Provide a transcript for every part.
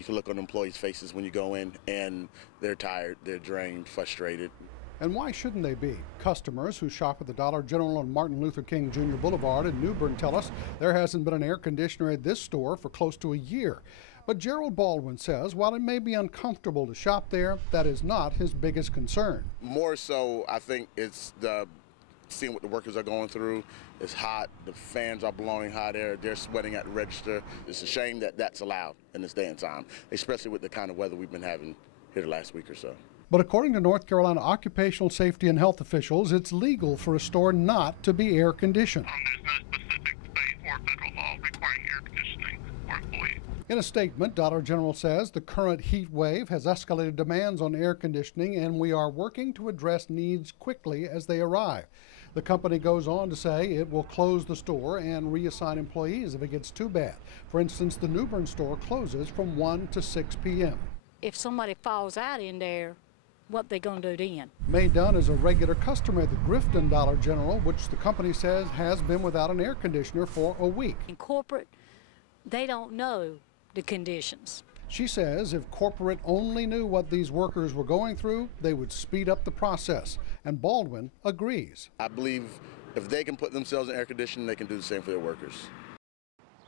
You can look on employees' faces when you go in, and they're tired, they're drained, frustrated. And why shouldn't they be? Customers who shop at the Dollar General on Martin Luther King Jr. Boulevard in New Bern tell us there hasn't been an air conditioner at this store for close to a year. But Gerald Baldwin says while it may be uncomfortable to shop there, that is not his biggest concern. More so, I think it's seeing what the workers are going through. It's hot, the fans are blowing hot air, they're sweating at the register. It's a shame that that's allowed in this day and time, especially with the kind of weather we've been having here the last week or so. But according to North Carolina occupational safety and health officials, it's legal for a store not to be air conditioned. There's no specific state or federal law requiring air conditioning for employees. In a statement, Dollar General says the current heat wave has escalated demands on air conditioning, and we are working to address needs quickly as they arrive. The company goes on to say it will close the store and reassign employees if it gets too bad. For instance, the New Bern store closes from 1 to 6 p.m. If somebody falls out in there, what they gonna do then? Mae Dunn is a regular customer at the Grifton Dollar General, which the company says has been without an air conditioner for a week. In corporate, they don't know the conditions. She says if corporate only knew what these workers were going through, they would speed up the process. And Baldwin agrees. I believe if they can put themselves in air conditioning, they can do the same for their workers.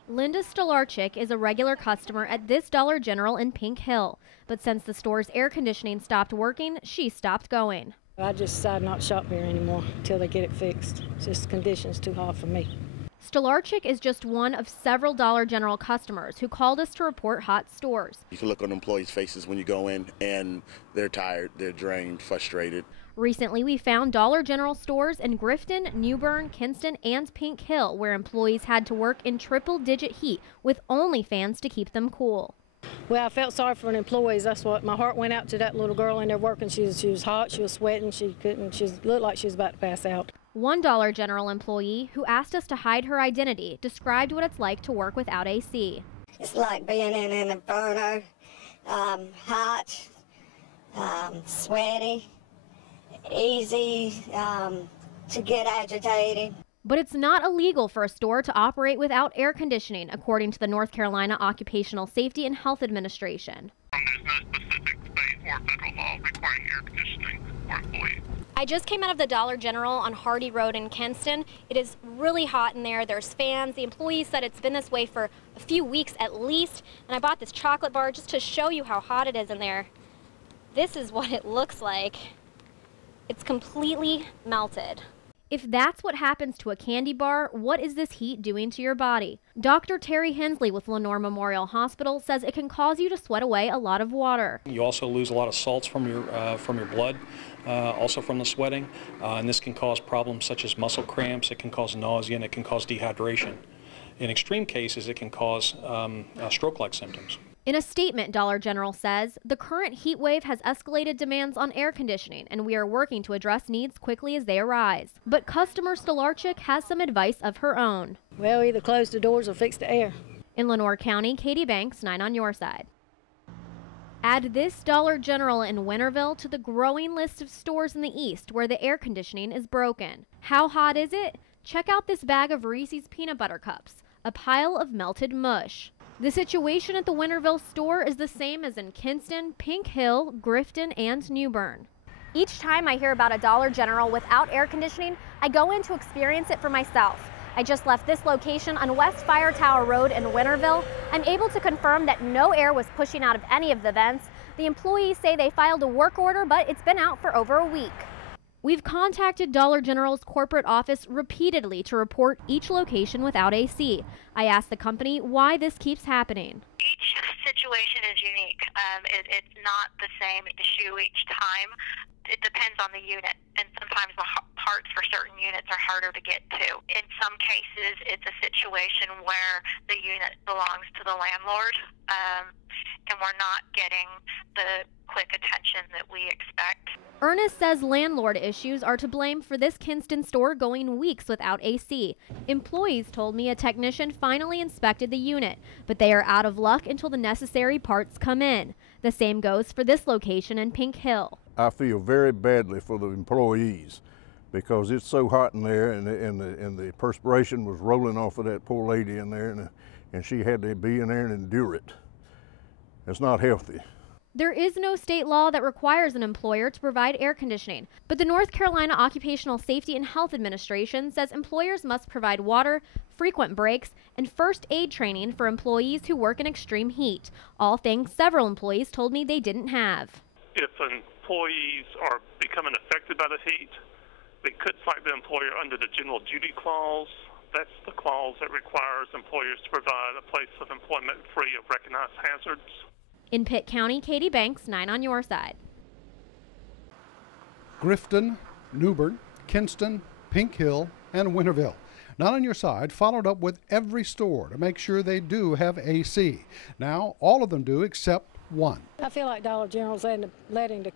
Linda Stolarczyk is a regular customer at this Dollar General in Pink Hill. But since the store's air conditioning stopped working, she stopped going. I just decided not to shop here anymore until they get it fixed. It's just the conditions too hard for me. Stolarczyk is just one of several Dollar General customers who called us to report hot stores. You can look on employees' faces when you go in, and they're tired, they're drained, frustrated. Recently, we found Dollar General stores in Grifton, New Bern, Kinston, and Pink Hill where employees had to work in triple-digit heat with only fans to keep them cool. Well, I felt sorry for the employees. That's what my heart went out to that little girl in there working. She was hot, she was sweating, she looked like she was about to pass out. One Dollar General employee who asked us to hide her identity described what it's like to work without AC. It's like being in an inferno, hot, sweaty, easy to get agitated. But it's not illegal for a store to operate without air conditioning, according to the North Carolina Occupational Safety and Health Administration. There's no specific state or federal law requiring air conditioning for employees. I just came out of the Dollar General on Hardy Road in Kinston. It is really hot in there. There's fans. The employees said it's been this way for a few weeks at least. And I bought this chocolate bar just to show you how hot it is in there. This is what it looks like. It's completely melted. If that's what happens to a candy bar, what is this heat doing to your body? Dr. Terry Hensley with Lenore Memorial Hospital says it can cause you to sweat away a lot of water. You also lose a lot of salts from your blood, also from the sweating, and this can cause problems such as muscle cramps, it can cause nausea, and it can cause dehydration. In extreme cases, it can cause stroke-like symptoms. In a statement, Dollar General says, the current heat wave has escalated demands on air conditioning, and we are working to address needs quickly as they arise. But customer Stolarczyk has some advice of her own. Well, either close the doors or fix the air. In Lenore County, Katie Banks, 9 on your side. Add this Dollar General in Winterville to the growing list of stores in the East where the air conditioning is broken. How hot is it? Check out this bag of Reese's peanut butter cups, a pile of melted mush. The situation at the Winterville store is the same as in Kinston, Pink Hill, Grifton, and New Bern. Each time I hear about a Dollar General without air conditioning, I go in to experience it for myself. I just left this location on West Fire Tower Road in Winterville. I'm able to confirm that no air was pushing out of any of the vents. The employees say they filed a work order, but it's been out for over a week. We've contacted Dollar General's corporate office repeatedly to report each location without AC. I asked the company why this keeps happening. Each situation is unique. It's not the same issue each time. It depends on the unit, and sometimes the parts for certain units are harder to get to. In some cases, it's a situation where the unit belongs to the landlord, and we're not getting the quick attention that we expect. Ernest says landlord issues are to blame for this Kinston store going weeks without AC. Employees told me a technician finally inspected the unit, but they are out of luck until the necessary parts come in. The same goes for this location in Pink Hill. I feel very badly for the employees because it's so hot in there, and the perspiration was rolling off of that poor lady in there, and she had to be in there and endure it. It's not healthy. There is no state law that requires an employer to provide air conditioning, but the North Carolina Occupational Safety and Health Administration says employers must provide water, frequent breaks, and first aid training for employees who work in extreme heat, all things several employees told me they didn't have. If employees are becoming affected by the heat, they could cite the employer under the general duty clause. That's the clause that requires employers to provide a place of employment free of recognized hazards. In Pitt County, Katie Banks, 9 on your side. Grifton, Newbern, Kinston, Pink Hill, and Winterville. Not on your side followed up with every store to make sure they do have AC. Now, all of them do except one. I feel like Dollar General's letting the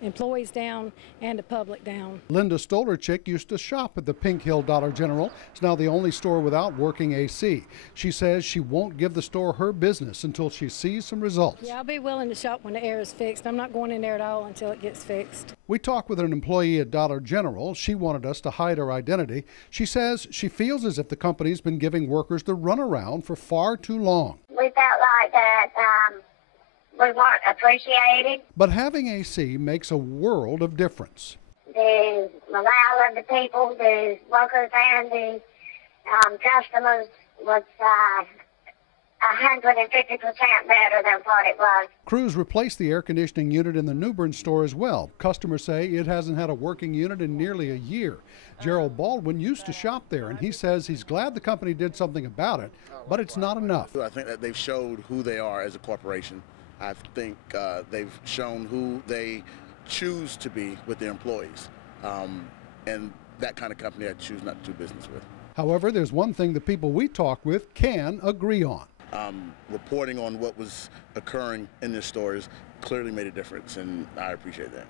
employees down and the public down. Linda Stolarczyk used to shop at the Pink Hill Dollar General. It's now the only store without working AC. She says she won't give the store her business until she sees some results. Yeah, I'll be willing to shop when the air is fixed. I'm not going in there at all until it gets fixed. We talked with an employee at Dollar General. She wanted us to hide her identity. She says she feels as if the company's been giving workers the runaround for far too long. We felt like that we weren't appreciated. But having AC makes a world of difference. The morale of the people, the workers and the customers was 150% better than what it was. Crews replaced the air conditioning unit in the Newbern store as well. Customers say it hasn't had a working unit in nearly a year. Gerald Baldwin used to shop there, and he says he's glad the company did something about it, but it's not enough. I think that they've showed who they are as a corporation. I think they've shown who they choose to be with their employees. And that kind of company I choose not to do business with. However, there's one thing the people we talk with can agree on. Reporting on what was occurring in the stores clearly made a difference, and I appreciate that.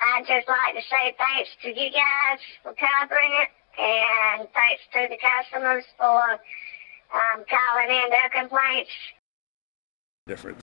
I'd just like to say thanks to you guys for covering it, and thanks to the customers for calling in their complaints. Difference.